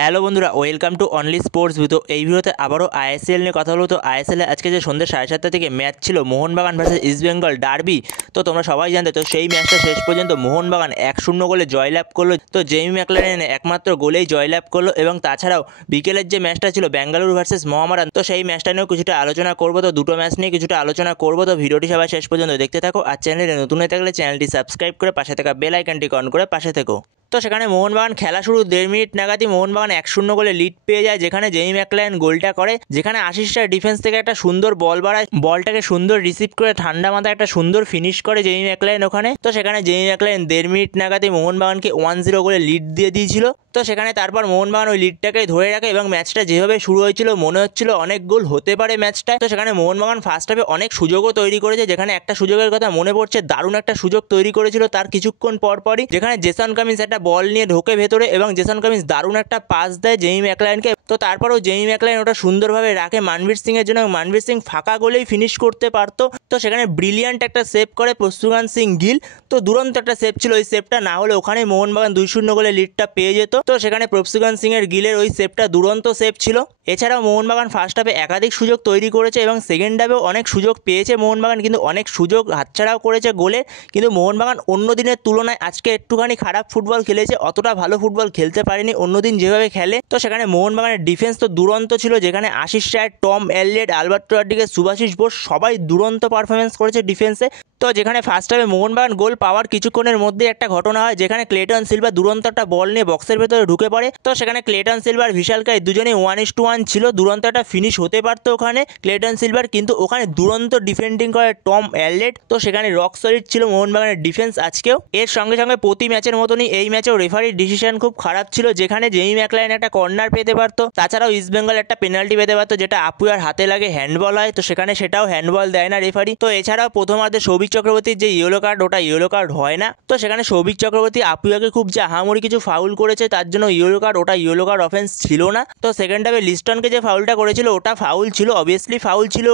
Hello বন্ধুরা, welcome to only sports view. তো এই ভিডিওতে আবারও আইএসএল নিয়ে কথা হলো। তো আইএসএল আজকে যে সন্ধ্যে 7:30 থেকে ম্যাচ ছিল মোহনবাগান ভার্সেস ইস্টবেঙ্গল ডার্বি, তো তোমরা সবাই জানতে। তো সেই ম্যাচটা শেষ পর্যন্ত মোহনবাগান 1-0 গোলে জয়লাভ করলো। তো জেমি ম্যাকলারেন একমাত্র গোলেই জয়লাভ করলো। এবং তাছাড়াও বিকেলের যে ম্যাচটা ছিল বেঙ্গালুরু ভার্সেস মোহামেডান, তো সেই ম্যাচটা নিয়েও কিছুটা আলোচনা করবো। তো দুটো ম্যাচ নিয়ে কিছুটা আলোচনা করবো। তো ভিডিওটি সবাই শেষ পর্যন্ত দেখতে থাকো। আর চ্যানেলে নতুন হয়ে থাকলে চ্যানেলটি সাবস্ক্রাইব করে পাশে থাকা বেল আইকনটি অন করে পাশে থেকো। তো সেখানে মোহনবাগান খেলা শুরু 1.5 মিনিট নাগাদই মোহনবাগান 1-0 গোলে লিড পেয়ে যায়, যেখানে জেমি ম্যাকলারেন গোলটা করে। যেখানে আশিস রায় ডিফেন্স থেকে একটা সুন্দর বল বাড়ায়, বলটাকে সুন্দর রিসিভ করে ঠান্ডা মাথায় একটা সুন্দর ফিনিশ করে জেমি ম্যাকলারেন ওখানে। তো সেখানে জেমি ম্যাকলারেন 1.5 মিনিট নাগাদই মোহনবাগানকে 1-0 গোলে লিড দিয়ে দিয়েছিল। তো সেখানে তারপর মোহনবাগান ওই লিডটাকে ধরে রাখে এবং ম্যাচটা যেভাবে শুরু হয়েছিল মনে হচ্ছিল অনেক গোল হতে পারে ম্যাচটা। তো সেখানে মোহনবাগান ফার্স্ট হাফে অনেক সুযোগও তৈরি করেছে, যেখানে একটা সুযোগের কথা মনে পড়ছে, দারুণ একটা সুযোগ তৈরি করেছিল তার কিছুক্ষণ পরপরই, যেখানে জেসন কামিন্স একটা বল নিয়ে ঢোকে ভেতরে এবং জেসন কামিন্স দারুণ একটা পাস দেয় জেমি ম্যাকলারেনকে। তো তারপরেও জেমি ম্যাকলারেন ওটা সুন্দরভাবে রাখে মানবীর সিং এর জন্য, মানবীর সিং ফাঁকা গোলেই ফিনিশ করতে পারতো। তো সেখানে ব্রিলিয়ান্ট একটা সেভ করে প্রস্তুগান সিং গিল। তো দুরন্ত একটা সেভ ছিল, ওই সেভটা না হলে ওখানে মোহনবাগান 2-0 গোলে লিডটা পেয়ে যেত। তো সেখানে প্রস্তুগান সিং এর গিলের ওই সেভটা দুরন্ত সেভ ছিল। এছাড়াও মোহনবাগান ফার্স্ট হাফে একাধিক সুযোগ তৈরি করেছে এবং সেকেন্ড হাফেও অনেক সুযোগ পেয়েছে মোহনবাগান, কিন্তু অনেক সুযোগ হাতছাড়াও করেছে গোলে। কিন্তু মোহনবাগান অন্য দিনের তুলনায় আজকে একটুখানি খারাপ ফুটবল খেলেছে, অতটা ভালো ফুটবল খেলতে পারেনি অন্যদিন যেভাবে খেলে। তো সেখানে মোহনবাগানের ডিফেন্স তো দুরন্ত ছিল, যেখানে Ashish Roy, Tom Elliott, Alberto Rodriguez, Subhashish Bose সবাই দুরন্ত পারফরমেন্স করেছে ডিফেন্সে। তো যেখানে ফার্স্ট হাফে মোহনবাগান গোল পাওয়ার কিছুক্ষণের মধ্যে একটা ঘটনা হয়, যেখানে ক্লেটন সিলভা দুরন্ত একটা বল নিয়ে বক্সের ভেতরে ঢুকে পড়ে। তো সেখানে ক্লেটন সিলভার ভিশালকাই দুজনেই 1-1 ছিল, দুরন্ত একটা ফিনিশ হতে পারতো ওখানে ক্লেটন সিলভার, কিন্তু ওখানে দুরন্ত ডিফেন্ডিং করে টম এলিয়ট। তো সেখানে রক সলিড ছিল মোহনবাগানের ডিফেন্স আজকেও। এর সঙ্গে সঙ্গে প্রতি ম্যাচের মতনই এই ম্যাচেও রেফারির ডিসিশন খুব খারাপ ছিল, যেখানে জেমি ম্যাকলারেন একটা কর্নার পেতে পারতো, তাছাড়াও ইস্টবেঙ্গল একটা পেনাল্টি পেতে পারতো, যেটা আপুয়ার হাতে লাগে হ্যান্ডবল হয়। তো সেখানে সেটাও হ্যান্ডবল দেয় না রেফারি। তো এছাড়াও প্রথমার্ধে সৌভিক চক্রবর্তীর যে ইয়েলো কার্ড, ওটা ইয়েলো কার্ড হয় না। তো সেখানে সৌভিক চক্রবর্তী আপুয়াকে খুব যে আহামরি কিছু ফাউল করেছে তার জন্য ইয়েলো কার্ড, ওটা ইয়েলো কার্ড অফেন্স ছিল না। তো সেকেন্ড হাফে লিস্টনকে যে ফাউলটা করেছিল ওটা ফাউল ছিল, অবভিয়াসলি ফাউল ছিল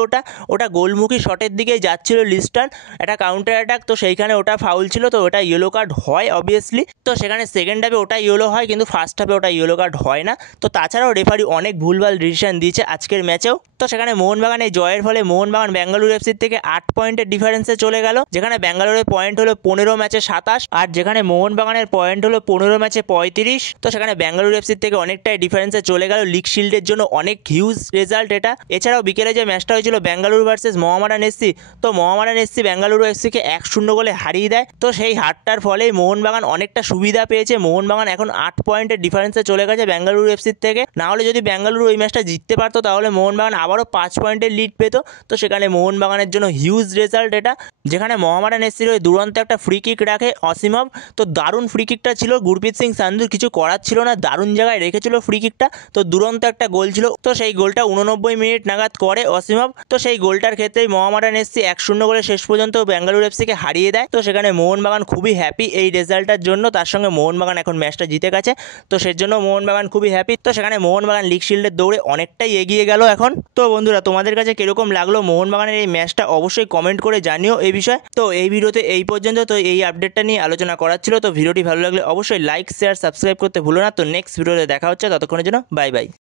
ওটা গোলমুখী শটের দিকেই যাচ্ছিল লিস্টন, একটা কাউন্টার অ্যাটাক। তো সেইখানে ওটা ফাউল ছিল, তো ওটা ইয়েলো কার্ড হয় অবভিয়াসলি। তো সেখানে সেকেন্ড হাফে ওটা ইয়েলো হয়, কিন্তু ফার্স্ট হাফে ওটা ইয়েলো কার্ড হয় না। তো তাছাড়াও রেফারি অনেক ভুলভাল ডিসিশন দিয়েছে আজকের ম্যাচেও। তো সেখানে মোহনবাগান এই জয়ের ফলে মোহনবাগান বেঙ্গালুরু এফসির থেকে 8 পয়েন্টের ডিফারেন্সে চলে গেল, যেখানে বেঙ্গালুরুর পয়েন্ট হলো 15 ম্যাচে 27, আর যেখানে মোহনবাগানের পয়েন্ট হলো 15 ম্যাচে 35। তো সেখানে বেঙ্গালুরু এফসির থেকে অনেকটাই ডিফারেন্সে চলে গেল, লিগ শিল্ডের জন্য অনেক হিউজ রেজাল্ট এটা। এছাড়াও বিকেলে যে ম্যাচটা হয়েছিল বেঙ্গালুরু ভার্সেস মোহামেডান এসসি, তো মোহামেডান এসসি বেঙ্গালুরু এফসিকে 1-0 গোলে হারিয়ে দেয়। তো সেই হারটার ফলেই মোহনবাগান অনেকটা সুবিধা পেয়েছে, মোহনবাগান এখন 8 পয়েন্টের ডিফারেন্সে চলে গেছে বেঙ্গালুরু এফসির থেকে। না হলে যদি বেঙ্গালুরু ওই ম্যাচটা জিততে পারতো তাহলে মোহনবাগান আবারও 5 পয়েন্টের লিড পেত। তো সেখানে মোহনবাগানের জন্য হিউজ রেজাল্ট এটা, যেখানে মোহামেডান এসসির ওই দুরন্ত একটা ফ্রি কিক রাখে অসীমভ। তো দারুণ ফ্রি কিকটা ছিল, গুরপ্রীত সিং সান্ধুর কিছু করার ছিল না, দারুণ জায়গায় রেখেছিল ফ্রি কিকটা। তো দুরন্ত একটা গোল ছিল। তো সেই গোলটা 89 মিনিট নাগাদ করে অসীমভ। তো সেই গোলটার ক্ষেত্রেই মোহামেডান এসসি 1-0 গোলে শেষ পর্যন্ত বেঙ্গালুরু এফসিকে হারিয়ে দেয়। তো সেখানে মোহনবাগান খুবই হ্যাপি এই রেজাল্টটার জন্য, তার সঙ্গে মোহনবাগান এখন ম্যাচটা জিতে গেছে, তো সের জন্য মোহনবাগান খুবই হ্যাপি। তো সেখানে মোহনবাগান লিগ শিল্ডের দৌড়ে অনেকটাই এগিয়ে গেল এখন। তো বন্ধুরা, তোমাদের কাছে কিরকম লাগলো মোহনবাগানের এই ম্যাচটা অবশ্যই কমেন্ট করে জানিও এই বিষয়ে। তো এই ভিডিওতে এই পর্যন্ত, তো এই আপডেটটা নিয়ে আলোচনা করার ছিল। তো ভিডিওটি ভালো লাগলে অবশ্যই লাইক, শেয়ার, সাবস্ক্রাইব করতে ভুলো না। তো নেক্সট ভিডিওতে দেখা হচ্ছে, ততক্ষণের জন্য বাই বাই।